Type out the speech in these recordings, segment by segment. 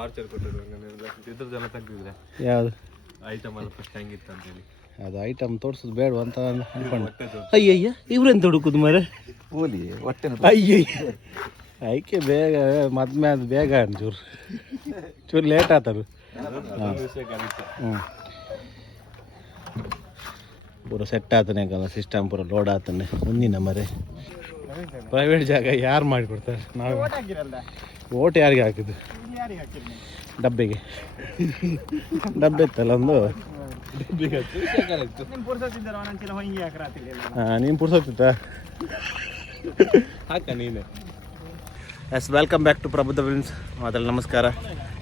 Torture ಕೊಟ್ಟಿದ್ರು ಚಿತ್ರದೆಲ್ಲ ತೆಗ್ದಿದ್ರೆ ಯಾವುದು item ಎಲ್ಲ ಫಸ್ಟ್ ಹೆಂಗಿತ್ತು ಅಂತೇಳಿ. ಅದು ಐಟಮ್ ತೋರಿಸೋದು ಬೇಡ ಅಂತ ಅನ್ಕೊಂಡು. ಅಯ್ಯಯ್ಯ ಇವ್ರೆಂತ ಹುಡುಕುದು ಮರೆ ಓಲಿ ಹೊಟ್ಟೆ ಅಯ್ಯಯ್ಯ ಐಕೆ ಬೇಗ ಮದ್ಮೆ ಅದು ಬೇಗ ಚೂರು ಚೂರು ಲೇಟ್ ಆತರು. ಹ್ಞೂ ಪೂರ ಸೆಟ್ ಆತನೆ ಕಲ ಸಿಸ್ಟಮ್ ಪೂರ ಲೋಡ್ ಆತನೆ ಮುಂದಿನ ಮರೆ. ಪ್ರೈವೇಟ್ ಜಾಗ ಯಾರು ಮಾಡಿಕೊಡ್ತಾರೆ? ನಾವು ಓಟ್ ಯಾರಿಗೆ ಹಾಕಿದ್ದು? ಡಬ್ಬೆಗೆ ಡಬ್ಬೆ ಇತ್ತಲ್ಲ ಒಂದು. ಹಾಂ ನೀನು ಪುರ್ಸೋತಿತ್ತ ಹಾಕ ನೀನು. ಎಸ್ ವೆಲ್ಕಮ್ ಬ್ಯಾಕ್ ಟು ಪ್ರಬುದ್ಧ ಫ್ರೆಂಡ್ಸ್. ಮೊದಲು ನಮಸ್ಕಾರ.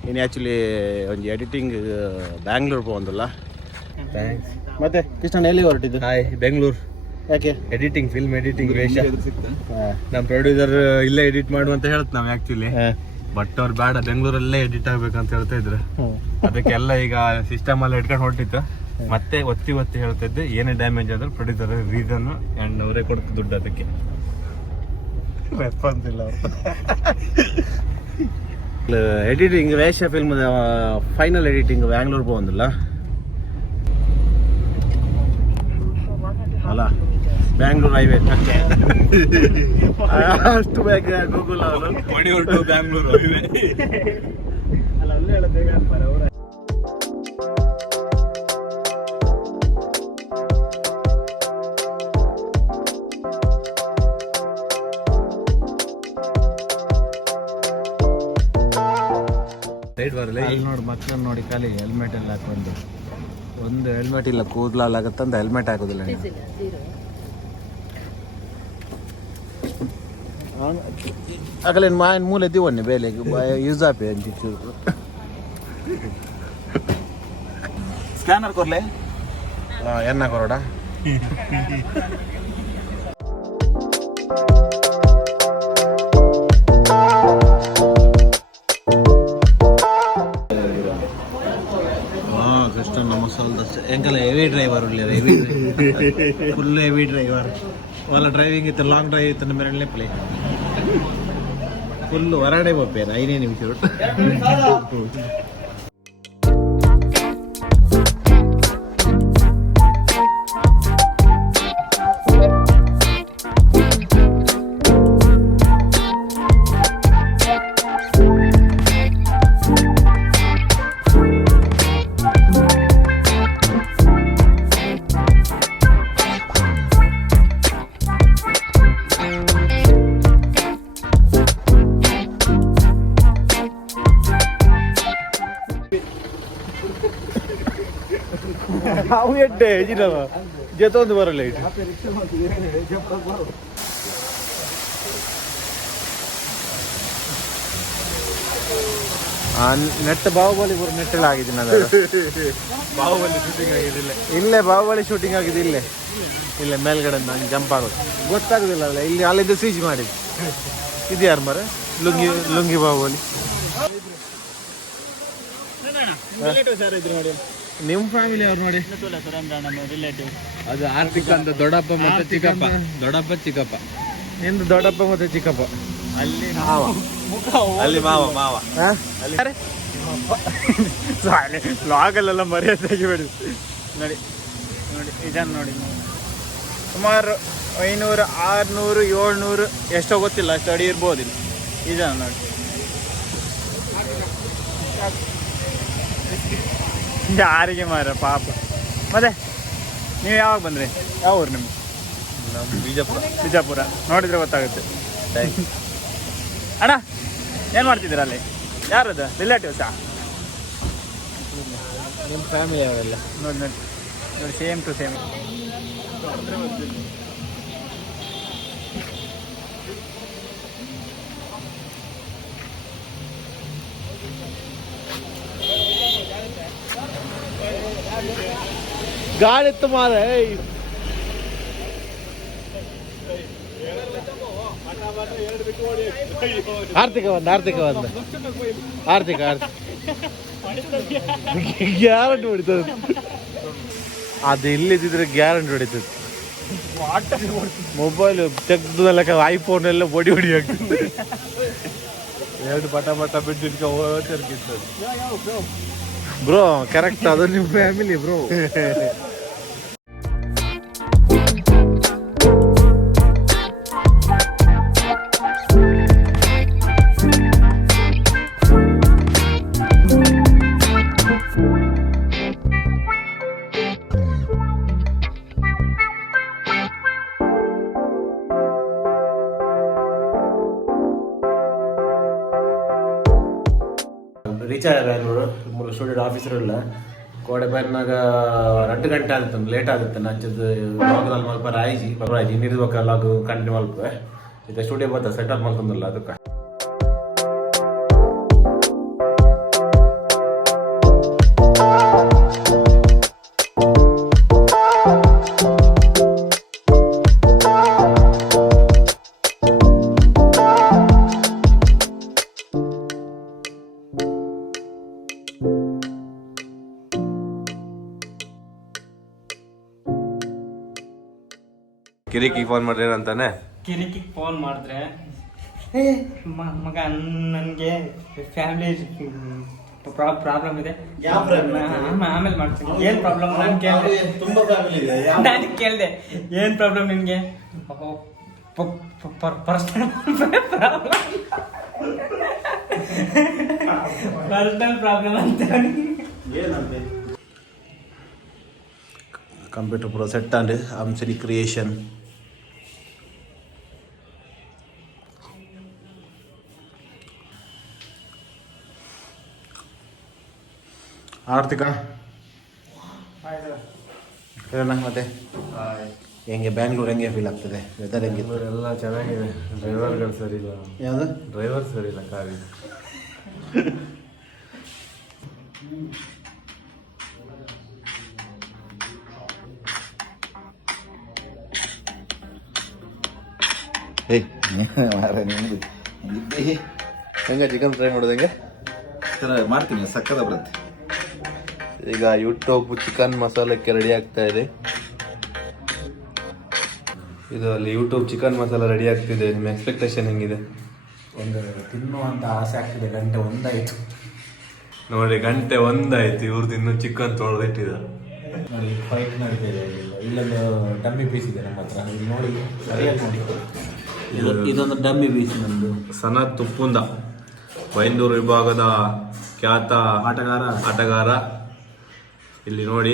ಇನ್ನು ಆ್ಯಕ್ಚುಲಿ ಒಂದು ಎಡಿಟಿಂಗ್ ಬ್ಯಾಂಗ್ಳೂರ್ ಹೋಗಂದಲ್ಲ. ಮತ್ತೆ ಕೃಷ್ಣ ಎಲ್ಲಿ ಹೊರಟಿದ್ದು? ಹಾಯ್ ಬೆಂಗಳೂರು. ಯಾಕೆ? ಎಡಿಟಿಂಗ್ ಫಿಲ್ಮ್ ಎಡಿಟಿಂಗ್ ವೇಷ. ನಮ್ಮ ಪ್ರೊಡ್ಯೂಸರ್ ಇಲ್ಲೇ ಎಡಿಟ್ ಮಾಡು ಅಂತ ಹೇಳ್ತ ನಾವು ಆ್ಯಕ್ಚುಲಿ, ಬಟ್ ಅವ್ರು ಬೇಡ ಬೆಂಗಳೂರಲ್ಲೇ ಎಡಿಟ್ ಆಗ್ಬೇಕಂತ ಹೇಳ್ತಾ ಇದ್ರು. ಅದಕ್ಕೆಲ್ಲ ಈಗ ಸಿಸ್ಟಮ್ ಎಲ್ಲ ಇಟ್ಕೊಂಡು ಹೊರಟಿತ್ತು. ಮತ್ತೆ ಒತ್ತಿ ಹೇಳ್ತಾ ಇದ್ದೆ ಏನೇ ಡ್ಯಾಮೇಜ್ ಆದ್ರೂ ಪ್ರೊಡ್ಯೂಸರ್ ರೀಸನ್ ಆ್ಯಂಡ್ ಅವರೇ ಕೊಡ್ತು ದುಡ್ಡು. ಅದಕ್ಕೆ ರೆಸ್ಪಾನ್ಸ್ ಇಲ್ಲ. ಎಡಿಟಿಂಗ್ ವೇಷ ಫಿಲ್ಮ್ ಫೈನಲ್ ಎಡಿಟಿಂಗ್ ಬ್ಯಾಂಗ್ಳೂರ್ ಹೋಗಂದಿಲ್ಲ ಅಲ್ಲ, ಬ್ಯಾಂಗ್ಳೂರ್ ಹೈವೇ ಅಷ್ಟು ಬೇಗ ಗೂಗಲ್ ಮಣಿಯೂರು ಟು ಬ್ಯಾಂಗ್ಳೂರು ಹೈವೇ ಅಲ್ಲ ಅಲ್ಲೇ ಹೇಳೋದು ಅವರ. ನೋಡಿ ಮಕ್ಕಳನ್ನ ನೋಡಿ ಖಾಲಿ ಹೆಲ್ಮೆಟ್ ಎಲ್ಲ ಹಾಕೊಂಡು, ಒಂದು ಹೆಲ್ಮೆಟ್ ಇಲ್ಲ ಕೂದಲಾಗತ್ತಂತ ಹೆಲ್ಮೆಟ್ ಹಾಕೋದಿಲ್ಲ. ಆಗಲೇ ಮಾಯನ್ ಮೂಲೆ ದಿವನ್ನಿ ಬೇಲೆಗೆ ಯೂಸ್ ಆಪಿ ಅಂತಿತ್ತು. ಸ್ಕ್ಯಾನರ್ ಕೊರ್ಲೆ ಎನ್ನ ಕೊರೋಡ ಎಂಕಲ್ಲ heavy driver heavy full heavy driver వాళ్ళ ಡ್ರೈವಿಂಗ್ ಇತ್ತು, ಲಾಂಗ್ ಡ್ರೈವ್ ಇತ್ತು ಮೇರೆ ಪ್ಲೇ ಫುಲ್ ಹೊರಗಡೆ ಹೋಗ್ಬೇರು 5 ನಿಮಿಷ. ಅವು ಎಡ್ಡೆ ಜಿನವ ಜೊತೊಂದು ಬರಲ್ಲ ಇಟ್ಟು ನೆಟ್ ಬಾಹುಬಲಿ ಪೂರ ನೆಟ್ಟೆಲ್ಲ ಆಗಿದೆ. ಬಾಹುಬಲಿ ಶೂಟಿಂಗ್ ಆಗಿದ್ದಿಲ್ಲ ಇಲ್ಲೇ, ಬಾಹುಬಲಿ ಶೂಟಿಂಗ್ ಆಗಿದೆ ಇಲ್ಲೇ ಇಲ್ಲೇ ಮೇಲ್ಗಡೆ ನಂಗೆ ಜಂಪ್ ಆಗೋದು ಗೊತ್ತಾಗೋದಿಲ್ಲ ಅಲ್ಲ. ಇಲ್ಲಿ ಅಲ್ಲಿದ್ದು ಸೀಜ್ ಮಾಡಿದ್ದು ಇದು ಯಾರು ಮರ ಲುಂಗಿ ಬಾಹುಬಲಿ. ನಿಮ್ಮ ಫ್ಯಾಮಿಲಿ ಅವ್ರು ನೋಡಿ, ರಿಲೇಟಿವ್ ಅದು ಆರ್ಥಿಕ ಅಂತ ದೊಡ್ಡಪ್ಪ ಮತ್ತೆ ಚಿಕ್ಕಪ್ಪ. ಚಿಕ್ಕಪ್ಪ ನಿಂದು ದೊಡ್ಡಪ್ಪ ಮತ್ತೆ ಚಿಕ್ಕಪ್ಪ. ಅಲ್ಲಿ ಮಾವ, ಅಲ್ಲಿ ಮಾವ ಲಾಗಲ್ಲೆಲ್ಲ ಮರ್ಯಾದೆ ತೆಗಿಬೇಡಿ. ನೋಡಿ ನೋಡಿ ಇದನ್ನು ನೋಡಿ, ಸುಮಾರು 500 600 700 ಎಷ್ಟೋ ಗೊತ್ತಿಲ್ಲ, ಅಷ್ಟು ಅಡಿ ಇರ್ಬೋದಿಲ್ಲ. ಇದನ್ನು ನೋಡಿ, ಯಾರಿಗೆ ಮಾರ ಪಾಪ. ಮತ್ತೆ ನೀವು ಯಾವಾಗ ಬಂದ್ರಿ? ಯಾವ ಊರು ನಿಮ್ಗೆ? ಬಿಜಾಪುರ. ನೋಡಿದ್ರೆ ಗೊತ್ತಾಗುತ್ತೆ. ಅಣ್ಣ ಏನು ಮಾಡ್ತಿದ್ದೀರ ಅಲ್ಲಿ? ಯಾರದು ರಿಲೇಟಿವ್ಸಾ? ನಿಮ್ಮ ಫ್ಯಾಮಿಲಿ ಯಾವೆಲ್ಲ? ನೋಡಿ ನೋಡಿ ನೋಡಿ, ಸೇಮ್ ಟು ಸೇಮ್. ಗಾಡಿ ಎತ್ತು ಮಾರ. ಆರ್ಥಿಕ ಗ್ಯಾರಂಟಿ ಹೊಡಿತದ. ಅದು ಇಲ್ಲಿದ್ದಿದ್ರೆ ಗ್ಯಾರಂಟಿ ಹೊಡಿತದೆ. ಮೊಬೈಲ್ ತೆಗ್ದು ಐಫೋನ್ ಎಲ್ಲ ಹೊಡಿ ಆಗ್ತದೆ. ಎರಡು ಪಟ ಪಟ ಬಿಟ್ಟಿದ್ಕೆ ಹೋಗ್ತಿರ್ಕಿತ್ತು ಬ್ರೋ ಕರೆಕ್ಟ್, ಅದು ನಿಮ್ಮ ಫ್ಯಾಮಿಲಿ ಬ್ರೋ. ರೀಚ್ ಆದ ಬ್ಯಾಂಗ್ಳೂರು ಸ್ಟೂಡೆಂಟ್ ಆಫೀಸರ್ ಕೋಡೆ ಬೈರ್ನಾಗ 2 ಗಂಟೆ ಆಗುತ್ತೆ, ಲೇಟ್ ಆಗುತ್ತೆ. ನಂಚದ್ದು ಲಾಗ್ನಲ್ಲಿ ಮಲ್ಪ ರಾಯಿಜಿ ನಿರ್ಬೇಕಾ ಲಾಗ್ ಕಂಟಿನ್ಯೂ ಮಲ್ಪೆ ಇದು ಸ್ಟುಡಿಯೋ ಬರ್ತಾ ಸೆಟಪ್ ಮಾಡ್ಕೊಂಡಲ್ಲ ಅದಕ್ಕೆ. ಕಿರಿಕಿ ಫೋನ್ ಮಾಡ್ರಿ ಅಂತಾನೆ. ಕಿರಿಕಿ ಫೋನ್ ಮಾಡಿದ್ರೆ ಮಗ ನನಗೆ ಫ್ಯಾಮಿಲಿ ಪ್ರಾಬ್ಲಮ್ ಇದೆ, ಆಮೇಲೆ ಮಾಡ್ತೀನಿ. ಏನು ಪ್ರಾಬ್ಲಮ್ ನಾನು ಕೇಳಿದೆ, ನಾನು ಕೇಳಿದೆ ಏನು ಪ್ರಾಬ್ಲಮ್ ನಿನಗೆ? ಪರ್ಸನಲ್ ಪ್ರಾಬ್ಲಮ್ ಅಂತ. ಕಂಪ್ಯೂಟರ್ ಪೂರ ಸೆಟ್ ಆಂಡ್ ಅಂಸರಿ ಕ್ರಿಯೇಷನ್. ಆರ್ಥಿಕ ಏನಣ್ಣ ಮತ್ತೆ ಹೆಂಗೆ ಬ್ಯಾಂಗ್ಳೂರ್ ಹೆಂಗೆ ಫೀಲ್ ಆಗ್ತದೆ? ವೆದರ್ ಹೆಂಗಿತ್ತು? ಎಲ್ಲ ಚೆನ್ನಾಗಿದೆ. ಡ್ರೈವರ್ಗಳು ಸರಿ ಇಲ್ಲ. ಯಾವುದು ಡ್ರೈವರ್ ಸರಿ ಇಲ್ಲ ಕಾರಿಗೆ. ಹೆಂಗೆ ಚಿಕನ್ ಫ್ರೈ ಮಾಡೋದು ಹೆಂಗೆ ಮಾಡ್ತೀನಿ, ಸಕ್ಕದ ಬರುತ್ತೆ. ಈಗ ಯೂಟ್ಯೂಬ್ ಚಿಕನ್ ಮಸಾಲಕ್ಕೆ ರೆಡಿ ಆಗ್ತಾ ಇದೆ. ಇದು ಅಲ್ಲಿ ಯೂಟ್ಯೂಬ್ ಚಿಕನ್ ಮಸಾಲ ರೆಡಿ ಆಗ್ತಿದೆ. ನಿಮ್ಮ ಎಕ್ಸ್ಪೆಕ್ಟೇಷನ್ ಹೆಂಗಿದೆ? ಒಂದು ತಿನ್ನುವಂತ ಆಸೆ ಆಗ್ತಿದೆ. ಗಂಟೆ 1 ಆಯಿತು ನೋಡಿ, ಗಂಟೆ 1 ಆಯ್ತು. ಇವ್ರದ್ದು ಇನ್ನೂ ಚಿಕನ್ ತೊಳೆದಿಟ್ಟಿದ. ನೋಡಿ ಫೈಟ್ ನಡೀತಿದೆ. ಇಲ್ಲೊಂದು ಡಮ್ಮಿ ಪೀಸ್ ಇದೆ ನಮ್ಮ ಹತ್ರ, ಇಲ್ಲಿ ನೋಡಿ ಸರಿಯಾಗಿ ನೋಡಿ. ಇದೊಂದು ಡಮ್ಮಿ ಪೀಸ್ ನಮ್ಮದು. ಸನತ್ ತುಪ್ಪುಂದ ಬೈಂದೂರು ವಿಭಾಗದ ಖ್ಯಾತ ಆಟಗಾರ ಇಲ್ಲಿ ನೋಡಿ.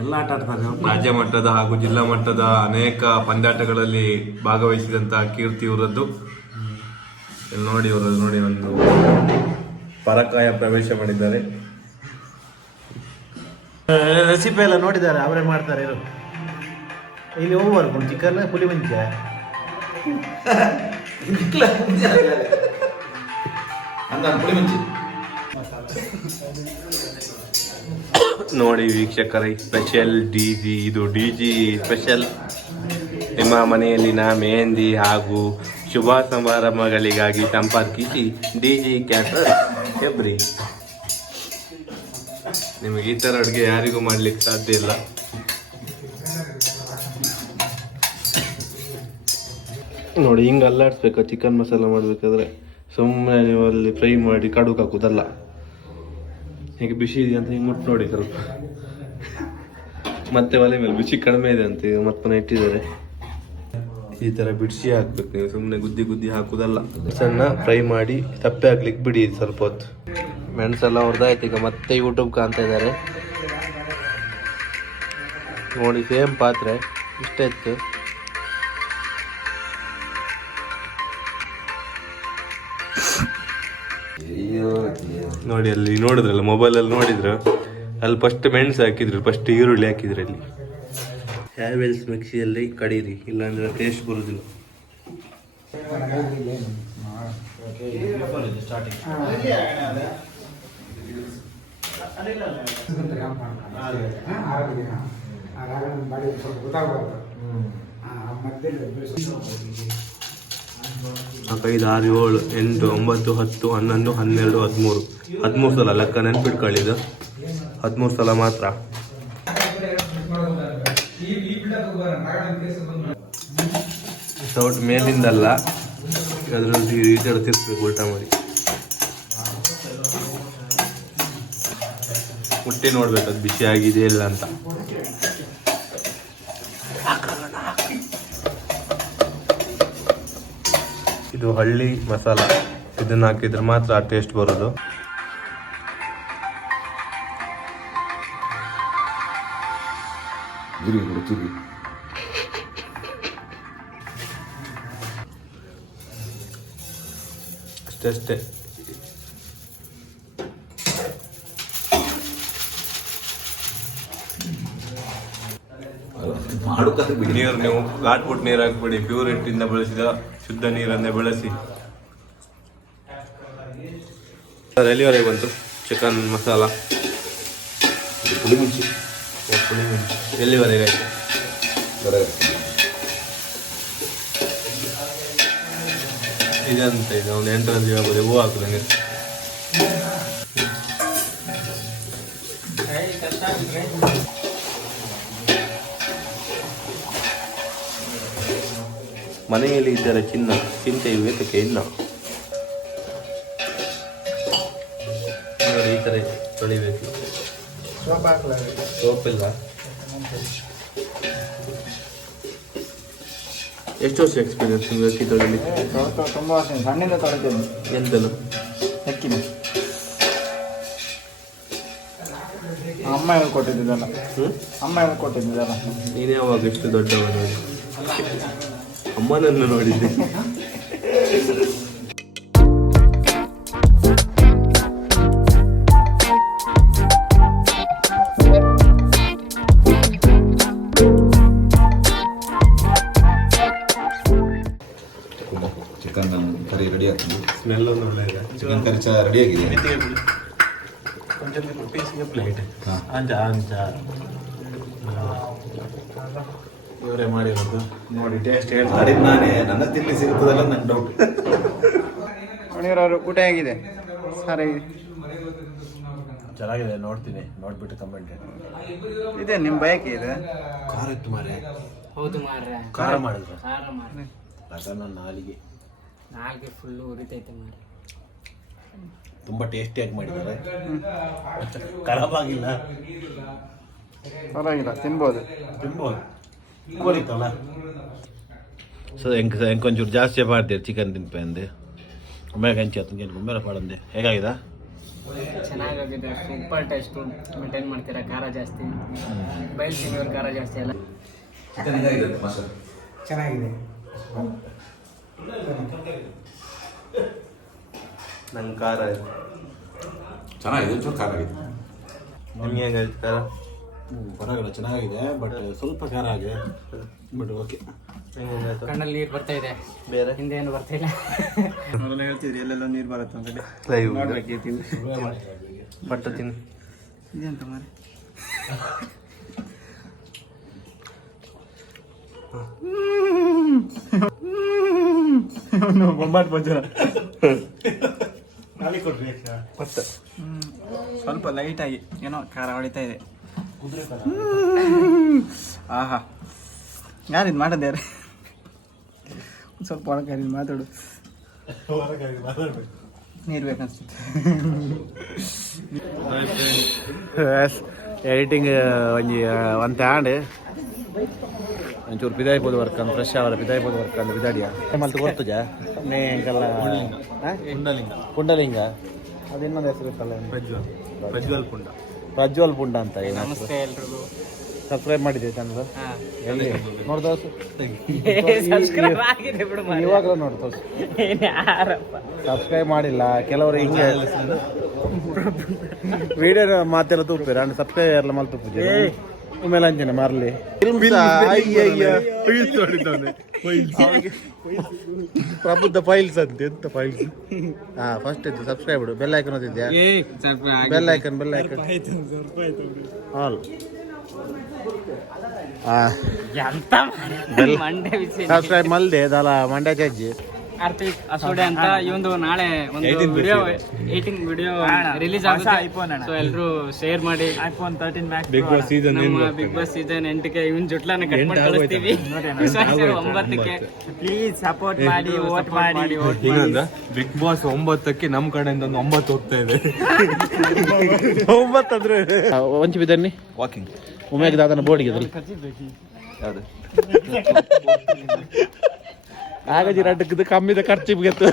ಎಲ್ಲ ಆಟ ಆಡ್ತಾರೆ. ರಾಜ್ಯ ಮಟ್ಟದ ಹಾಗೂ ಜಿಲ್ಲಾ ಮಟ್ಟದ ಅನೇಕ ಪಂದ್ಯಾಟಗಳಲ್ಲಿ ಭಾಗವಹಿಸಿದಂತಹ ಕೀರ್ತಿ ಇವರದ್ದು. ಇಲ್ಲಿ ನೋಡಿ, ಇವರದ್ದು ನೋಡಿ ಒಂದು ಪರಕಾಯ ಪ್ರವೇಶ ಮಾಡಿದ್ದಾರೆ. ರೆಸಿಪಿ ಎಲ್ಲ ನೋಡಿದ್ದಾರೆ, ಅವರೇ ಮಾಡ್ತಾರೆ. ಇಲ್ಲಿ ಹೋಗ್ಬಾರ್ದು ಚಿಕನ್ ಪುಲಿ ಮುಂಚೆ ನೋಡಿ ವೀಕ್ಷಕರೇ, ಸ್ಪೆಷಲ್ ಡಿಜಿ, ಇದು ಡಿಜಿ ಸ್ಪೆಷಲ್. ನಿಮ್ಮ ಮನೆಯಲ್ಲಿನ ಮೆಹಂದಿ ಹಾಗೂ ಶುಭ ಸಮಾರಂಭಗಳಿಗಾಗಿ ಸಂಪರ್ಕಿಸಿ ಡಿಜಿ ಕ್ಯಾಟರ್ ಹೆಬ್ರಿ. ನಿಮಗೆ ಈ ಥರ ಅಡುಗೆ ಯಾರಿಗೂ ಮಾಡ್ಲಿಕ್ಕೆ ಸಾಧ್ಯ ಇಲ್ಲ. ನೋಡಿ, ಹಿಂಗೆ ಅಲ್ಲಾಡಿಸ್ಬೇಕು ಚಿಕನ್ ಮಸಾಲ ಮಾಡಬೇಕಾದ್ರೆ. ಸುಮ್ಮನೆ ನೀವು ಅಲ್ಲಿ ಫ್ರೈ ಮಾಡಿ ಕಡುಕು ಹಾಕೋದಲ್ಲ. ಹೀಗೆ ಬಿಸಿ ಇದೆ ಅಂತ ಹಿಂಗೆ ಮುಟ್ಟು ನೋಡಿ ಸ್ವಲ್ಪ. ಮತ್ತೆ ಒಲೆ ಮೇಲೆ ಬಿಸಿ ಕಡಿಮೆ ಇದೆ ಅಂತ ಮತ್ತೆ ಇಟ್ಟಿದ್ದಾರೆ. ಈ ಥರ ಬಿಡಿಸಿ ಹಾಕ್ಬೇಕು ನೀವು, ಸುಮ್ಮನೆ ಗುದ್ದಿ ಹಾಕೋದಲ್ಲ. ಸಣ್ಣ ಫ್ರೈ ಮಾಡಿ ತಪ್ಪೆ ಹಾಕ್ಲಿಕ್ಕೆ ಬಿಡಿ ಸ್ವಲ್ಪ ಹೊತ್ತು. ಮೆಣಸೆಲ್ಲ ಹೊಡೆದಾಯ್ತು. ಈಗ ಮತ್ತೆ ಯೂಟ್ಯೂಬ್ ಕಾಣ್ತಾ ಇದ್ದಾರೆ ನೋಡಿ. ಸೇಮ್ ಪಾತ್ರೆ ಇಷ್ಟ ಇತ್ತು. ನೋಡಿ, ಅಲ್ಲಿ ನೋಡಿದ್ರಲ್ಲ ಮೊಬೈಲಲ್ಲಿ ನೋಡಿದ್ರು, ಅಲ್ಲಿ ಫಸ್ಟ್ ಮೆಣಸು ಹಾಕಿದ್ರು, ಫಸ್ಟ್ ಈರುಳ್ಳಿ ಹಾಕಿದ್ರು. ಅಲ್ಲಿ ಹ್ಯಾವೆಲ್ಸ್ ಮಿಕ್ಸಿಯಲ್ಲಿ ಕಡೀರಿ, ಇಲ್ಲಾಂದ್ರೆ ಟೇಸ್ಟ್ ಬರೋದಿಲ್ಲ. ನಾಲ್ಕು 5 6 7 8 9 10 11 12 13 ಸಲ ಲೆಕ್ಕ ನೆನ್ಪಿಟ್ಕೊಳ್ಳಿದ್ದು. 13 ಸಲ ಮಾತ್ರ. ಸೌಟ್ ಮೇಲಿಂದಲ್ಲ, ಅದರಲ್ಲಿ ಈ ಥರ ತಿರ್ಸ್ಬೇಕು ಊಟ ಮಾಡಿ. ಮುಟ್ಟಿ ನೋಡ್ಬೇಕು ಅದು ಬಿಸಿ ಆಗಿದೆ ಇಲ್ಲ ಅಂತ. ಇದು ಹಳ್ಳಿ ಮಸಾಲ, ಇದನ್ನ ಹಾಕಿದ್ರೆ ಮಾತ್ರ ಆ ಟೇಸ್ಟ್ ಬರೋದು. ಅಷ್ಟೇ. ನೀರು ನೀವು ಘಾಟ್ಬಿಟ್ಟು ನೀರು ಹಾಕ್ಬಿಡಿ. ಪ್ಯೂರ್ ಹಿಟ್ಟಿಂದ ಬಳಸಿದ ಶುದ್ಧ ನೀರನ್ನೇ ಬಳಸಿ. ಎಲ್ಲಿವರೆಗೆ ಬಂತು ಚಿಕನ್ ಮಸಾಲ? ಪುಡಿ ಮುಂಚಿ ಎಲ್ಲಿವರೆಗೆ ಆಯ್ತು? ಇದಂತ ಇದು ಒಂದು 8 ರಜೆ ಆಗ್ಬೋದು. ಹೂವು ಹಾಕುದಂಗೆ ಮನೆಯಲ್ಲಿ ಇದ್ದರೆ ಚಿನ್ನ, ಚಿಂತೆಯು ಏತಕ್ಕೆ ಇಲ್ಲ. ನೋಡಿ ಈ ಥರ ತೊಳಿಬೇಕು. ಸೋಪ್ ಇಲ್ಲ. ಎಷ್ಟು ವರ್ಷ ಎಕ್ಸ್ಪೀರಿಯನ್ಸ್ ನಿಮಗೆ ಅಕ್ಕಿ ತೊಳಿಲಿಕ್ಕೆ? ತುಂಬ ವರ್ಷ ಸಣ್ಣಿಂದ ತೊಳಿತೇನೆ. ಎಂತಲು? ಅಕ್ಕಿನ ಅಮ್ಮ ಹೇಳ್ಕೊಟ್ಟಿದ್ದಲ್ಲ. ಅಮ್ಮ ಹೇಳ್ಕೊಟ್ಟಿದ್ದಲ್ಲ. ನೀನೇ ಅವಾಗ ಎಷ್ಟು ದೊಡ್ಡವ ನೋಡಿ. ಅಮ್ಮನನ್ನು ನೋಡಿದ್ದೆ. ಚಿಕನ್ ಕರಿ ರೆಡಿ ಆಗ್ತದೆ. ಸ್ಮೆಲ್ ಒಂದು ಒಳ್ಳೆ ಇದೆ. ಚಿಕನ್ ಕರಿ ರೆಡಿ ಆಗಿದೆ. ಪ್ಲೇಟ್ ಅಂಚ ಇವರೇ ಮಾಡಿರೋದು ನೋಡಿ. ಟೇಸ್ಟ್ ಮಾಡಿದ್ದು ನಾನೇ, ನನ್ನ ತಿನ್ಲಿ ಸಿಗುತ್ತದಲ್ಲ ನಂಗೆ ಡೌಟ್. ಮಣಿಯವರು ಊಟ ಹೇಗಿದೆ? ಸರಿ ಚೆನ್ನಾಗಿದೆ. ನೋಡ್ತೀನಿ, ನೋಡ್ಬಿಟ್ಟು ಕಮೆಂಟ್. ಇದೆ ನಿಮ್ಮ ಬಯಕೆ ಇದೆ. ಖಾರ ಇತ್ತು ಮಾರೆ. ಹೌದು ಮಾರ್ರೆ. ಖಾರ ಮಾಡಿದ್ರು. ಖಾರ ಮಾರ್ರೆ. ಅದನ್ನು ನಾಲಿಗೆ ಫುಲ್ಲು ಉರಿತೈತೆ ಮಾರ್ರೆ. ತುಂಬ ಟೇಸ್ಟಿಯಾಗಿ ಮಾಡಿದ್ದಾರೆ. ಖರಾಬ್ ಆಗಿಲ್ಲ, ಪರವಾಗಿಲ್ಲ, ತಿನ್ಬೋದು. ಸೊ ಎಂಕೊಂಚೂರು ಜಾಸ್ತಿ ಮಾಡ್ತೀರಿ ಚಿಕನ್ ತಿನ್ಪಂದೆ. ಒಮ್ಮೆ ಕಂಚಿ ಹತ್ತು ಒಮ್ಮೆಲೆ ಪಡಂದೆ. ಹೇಗಾಗಿದ? ಚೆನ್ನಾಗಿದೆ, ಸೂಪರ್ ಟೇಸ್ಟು. ಮೇಂಟೈನ್ ಮಾಡ್ತೀರಾ. ಖಾರ ಜಾಸ್ತಿ ಬಯಲ್ತಿನವ್ರು, ಖಾರ ಜಾಸ್ತಿ ಅಲ್ಲ. ಚಿಕನ್ ಇದಾಗಿದೆ ಮಸಾಲೆ ಚೆನ್ನಾಗಿದೆ. ನಂಗೆ ಖಾರ ಇದೆ. ಚೆನ್ನಾಗಿದೆ, ಒಂಚೂರು ಖಾರ ಆಗಿದೆ. ನಿಮ್ಗೆ ಹೆಂಗಾಯ್ತು ಖಾರ? ಪರವಾಗಿಲ್ಲ, ಚೆನ್ನಾಗಿದೆ. ಬಟ್ ಸ್ವಲ್ಪ ಖಾರ ಆಗಿದೆ. But okay. ಕಣ್ಣಲ್ಲಿ ನೀರು ಬರ್ತಾ ಇದೆ, ಬೇರೆ ಹಿಂದೆ ಏನು ಬರ್ತಾ ಇಲ್ಲ. ಮೊದಲು ಹೇಳ್ತಿದ್ರಿ ಎಲ್ಲೆಲ್ಲ ನೀರು ಬರುತ್ತೆ ಅಂತ. ನೋಡ್ಬೇಕು ತಿಂದು. ಬಟ್ಟು ತಿನ್ನು. ಇದೆಂತ ಮಾರೆ? ಬೊಂಬಾಟ್ ಬಜ್ಜರ ಸ್ವಲ್ಪ ಲೈಟಾಗಿ ಏನೋ ಖಾರ ಹೊಡಿತಾ ಇದೆ. ಆಹಾ, ಯಾರಿದು ಮಾಡೋದ್ಯಾರು? ಸ್ವಲ್ಪ ಒಳಗೆ ಮಾತಾಡು. ನೀರು ಬೇಕನ್ಸುತ್ತೆ. ಎಡಿಟಿಂಗ್ ಒಂದು ಆಂಡ್ ಒಂಚೂರು ಪಿದಾಯ್ಬೋದು ವರ್ಕ್ ಅಂತ. ಫ್ರೆಶ್ ಅವರ ಪಿದಾಯ್ಬೋದು ವರ್ಕ್ ಅಂತ ಬಿದಾಡಿಯ ಮತ್ತೆ ಗೊತ್ತುಜ ನೇಕಲ್ಲ ಪುಂಡಲಿಂಗ. ಅದು ಇನ್ನೊಂದು ಹೆಸರು ಇತ್ತಲ್ಲ, ಪ್ರಜ್ವಲ್ ಪುಂಡ ಅಂತ. ನಮಸ್ತೆ ಎಲ್ರಿಗೂ. ಸಬ್ಸ್ಕ್ರೈಬ್ ಮಾಡಿದ್ದೀವಿ ಚಾನಲ್? ಎಲ್ಲಿ ನೋಡ್ದ? ಇವಾಗಲೂ ನೋಡ್ತೋಸ್. ಸಬ್ಸ್ಕ್ರೈಬ್ ಮಾಡಿಲ್ಲ ಕೆಲವರು. ಹಿಂಗೆ ವಿಡಿಯೋ ಮಾತೆಲ್ಲ ತೂಪಿರ ಸಬ್ಸ್ಕ್ರೈಬ್ ಎಲ್ಲ ಮಲ್ ತೂಪಿದ್ದೆ ಮೇಲೆ ಅಂಜನೆ ಮಾರ್ಲಿ. ಪ್ರಬುದ್ಧ ಫೈಲ್ಸ್ ಅಂತ. ಎಂತ ಫೈಲ್ಸ್? ಹಾ, ಫಸ್ಟ್ ಇತ್ತು ಸಬ್ಸ್ಕ್ರೈಬ್. ಬೆಲ್ ಐಕನ್ ಓದಿದ್ಯಾ? Bell icon all. ಸಬ್ಸ್ಕ್ರೈಬ್ ಮಲ್ದೆ ದಲ ಮಂಡ್ಯ ಚಜ್ಜಿ ಆರ್ತಿಕ್ ಅಸೋಡೆ ಅಂತ ಇವಂದು ನಾಳೆ ಒಂದು ವಿಡಿಯೋ 18 ವಿಡಿಯೋ ರಿಲೀಸ್ ಆಗುತ್ತೆ. ಸೊ ಎಲ್ಲರೂ ಶೇರ್ ಮಾಡಿ. iPhone 13 Max Bigg Boss season ನಮ್ಮ ಬಿಗ್ ಬಾಸ್ ಸೀಸನ್ 8ಕ್ಕೆ ಇವನ್ ಜೊಟ್ಲಾನ ಕಟ್ ಮಾಡಿ ಕಳಿಸ್ತೀವಿ. 9ಕ್ಕೆ ಪ್ಲೀಸ್ ಸಪೋರ್ಟ್ ಮಾಡಿ, ವೋಟ್ ಮಾಡಿ. ಇನ್ನೊಂದು ಬಿಗ್ ಬಾಸ್ 9ಕ್ಕೆ ನಮ್ಮ ಕಡೆಯಿಂದ ಒಂದು 9 ಹೋಗ್ತಾ ಇದೆ. 9 ಅಂದ್ರೆ ಒಂಚಿ ಬಿದ್ದನ್ನಿ ವಾಕಿಂಗ್ ಉಮೇಗ್ ದಾದನ ಬೋರ್ಡ್ಗೆ ಯಾವ್ದು ಆಗಜಿ ರಡ್ಡಕ್ಕದು ಕಮ್ಮಿದ ಖರ್ಚು ಬಿತ್ತು.